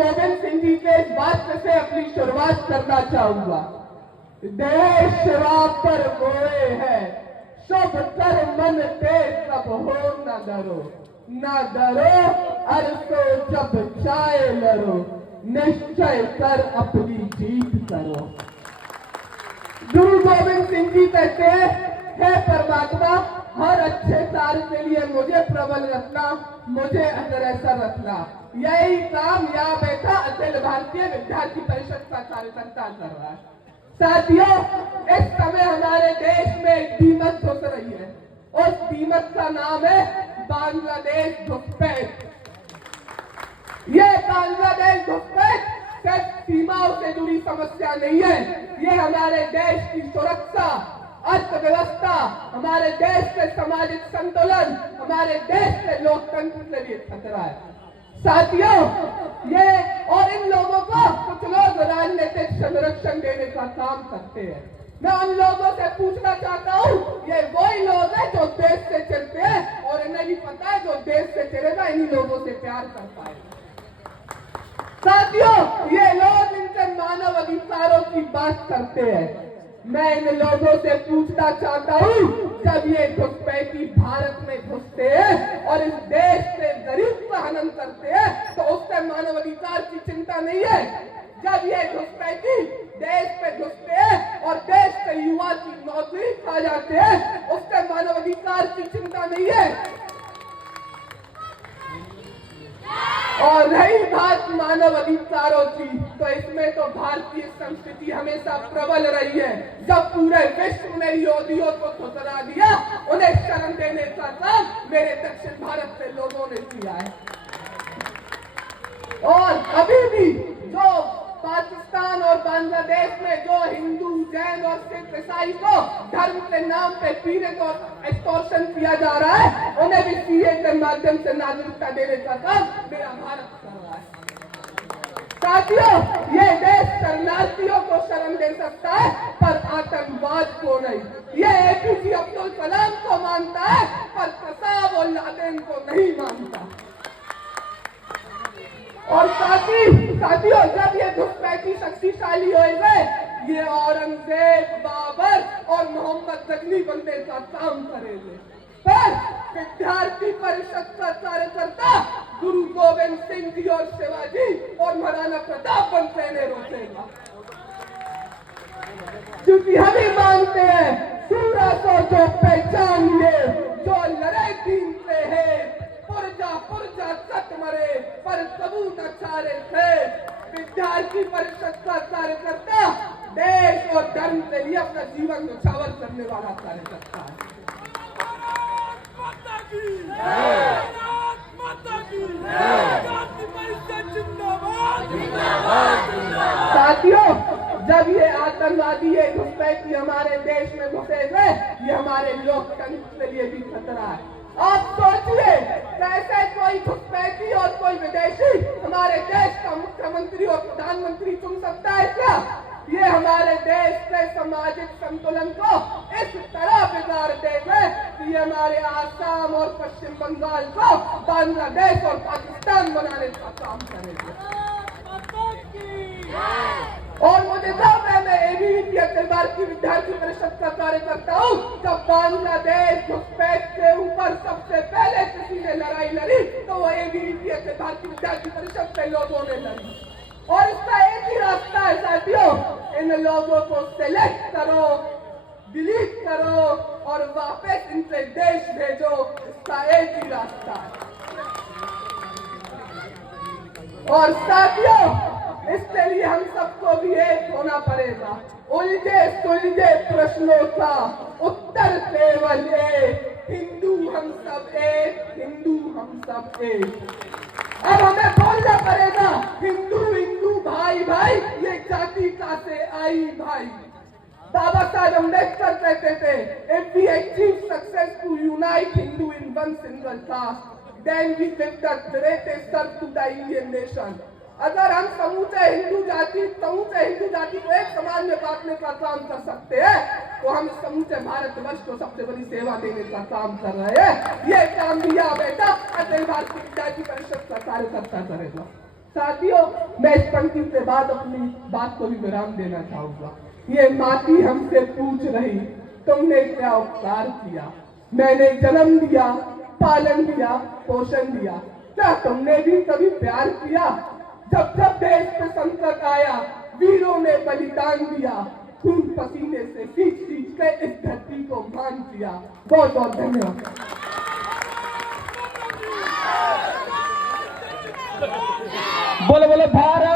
गोविंद सिंह जी के इस वाक्य से अपनी शुरुआत करना चाहूंगा। देश सेवा पर मोए है, शुभ कर मन ते सब हो न डरो, न डरो अरसो जब चाहे लड़ो, निश्चय कर अपनी जीत करो। गुरु गोविंद सिंह जी कहते हैं, हे परमात्मा, हर अच्छे कार्य के लिए मुझे प्रबल रखना, मुझे अग्रसर रखना। यही काम यहाँ बैठा अखिल भारतीय विद्यार्थी परिषद का कार्यकर्ता कर रहा है। साथियों, इस समय हमारे देश में एक दीमक घुस रही है। उस दीमक का नाम है बांग्लादेश घुसपैठ। ये बांग्लादेश घुसपैठ सिर्फ सीमाओं से जुड़ी समस्या नहीं है, ये हमारे देश की सुरक्षा, अर्थव्यवस्था, हमारे देश के सामाजिक संतुलन, हमारे देश के लोकतंत्र के लिए खतरा है। साथियों, ये और इन लोगों को कुछ लोग राजनीतिक संरक्षण देने का काम करते हैं। मैं उन लोगों से पूछना चाहता हूँ, ये वही लोग हैं जो देश से चिढ़ते हैं और इन्हें भी पता है जो देश से चिढ़ेगा इन्हीं लोगों से प्यार कर पाएगा। साथियों, ये लोग इनसे मानव अधिकारों की बात करते हैं। मैं इन लोगों से पूछना चाहता हूँ, जब ये घुसपैठी भारत में घुसते हैं और इस देश से गरीब का हनन करते हैं तो उससे मानव अधिकार की चिंता नहीं है? जब ये घुसपैठी देश पे घुसते हैं और देश के युवा की नौकरी खा जाते हैं, उससे मानव अधिकार की चिंता नहीं है? और रही बात मानव अधिकारों की, तो इसमें तो भारतीय संस्कृति हमेशा प्रबल रही है। जब पूरे विश्व ने योगियों को ठुकरा दिया, उन्हें शरण देने का काम मेरे दक्षिण भारत के लोगों ने किया है। और अभी भी जो पाकिस्तान और बांग्लादेश में जो हिंदू, जैन और सिख ईसाई को धर्म के नाम पे पीड़ित और एक्सटॉर्शन किया जा रहा है, उन्हें भी सीए के माध्यम से नागरिकता देने का काम मेरा भारत कर रहा है। साथियों, ये देश शरणार्थियों को शरण दे सकता है पर आतंकवाद को नहीं। ये एपीजे अब्दुल कलाम को मानता है पर कसाब और लादेन को नहीं मानता। और साथियों, जब ये घुसपैठी शक्तिशाली हो गए, ये औरंगजेब, बाबर और मोहम्मद गजनी बनने का काम करेंगे। पर विद्यार्थी परिषद का कार्यकर्ता गुरु गोविंद सिंह जी और शिवाजी और महाराणा प्रताप बनते इन्हें रोकेगा, क्योंकि हम ही मानते हैं, सूरा को जो पहचानिए, जो लड़े दीन से है, पुरजा सत मरे पर कबू न चारे थे। विद्यार्थी परिषद का कार्यकर्ता देश और धर्म के लिए अपना जीवन न्यौछावर करने वाला कार्यकर्ता है। साथियों, जब ये आतंकवादी ये घुसपैठी हमारे देश में घुसेंगे, ये हमारे लोकतंत्र के लिए भी खतरा है। आप सोचिए, कैसे कोई घुसपैठी और कोई विदेशी हमारे देश का मुख्यमंत्री और प्रधानमंत्री चुन सकता है क्या? ये हमारे देश के सामाजिक संतुलन को इस तरह बिगाड़ देंगे कि ये हमारे आसाम और पश्चिम बंगाल को बांग्लादेश और पाकिस्तान बनाने का काम करेंगे। और मुझे सब है, मैं एबीवीपी अखिल भारतीय विद्यार्थी परिषद का कार्यकर्ता हूँ। जब बांग्लादेश घुसपैठ के ऊपर सबसे पहले किसी ने लड़ाई लड़ी तो वो एबीवीपी अखिल भारतीय विद्यार्थी परिषद के लोगों ने लड़ी। और इसका एक ही रास्ता है साथियों, इन लोगों को सिलेक्ट करो, डिलीट करो और वापस इनसे देश भेजो। इसका एक ही रास्ता है। और साथियों, इसके लिए हम सबको भी एक होना पड़ेगा। उलझे सुलझे प्रश्नों का उत्तर केवल एक, हिंदू हम सब एक, हिंदू हम सब एक। अब हमें बोलना पड़ेगा, हिंदू हिंदू भाई भाई, ये जाति कहां से आई भाई। बाबा साहब अम्बेडकर कहते थे, if we achieve success to unite Hindu in one single caste, then we give the greatest serve to the Indian nation. अगर हम समूचे हिंदू जाति को एक समाज में बांटने का काम कर सकते हैं, तो हम समूचे भारतवर्ष को सबसे बड़ी सेवा देने का काम कर रहे हैं। ये काम दिया बेटा अखिल भारतीय विद्यार्थी परिषद का कार्यकर्ता करेगा। साथियों, मैं इस पंक्ति के बाद अपनी बात को भी विराम देना चाहूंगा। ये माटी हमसे पूछ रही, तुमने क्या उपकार किया? मैंने जन्म दिया, पालन दिया, पोषण दिया, क्या तुमने भी कभी प्यार किया? जब जब देश पे संकट आया, वीरों ने बलिदान दिया, खून पसीने से सींच सींच के इस धरती को मान दिया। बहुत बहुत धन्यवाद। बोलो बोलो भारत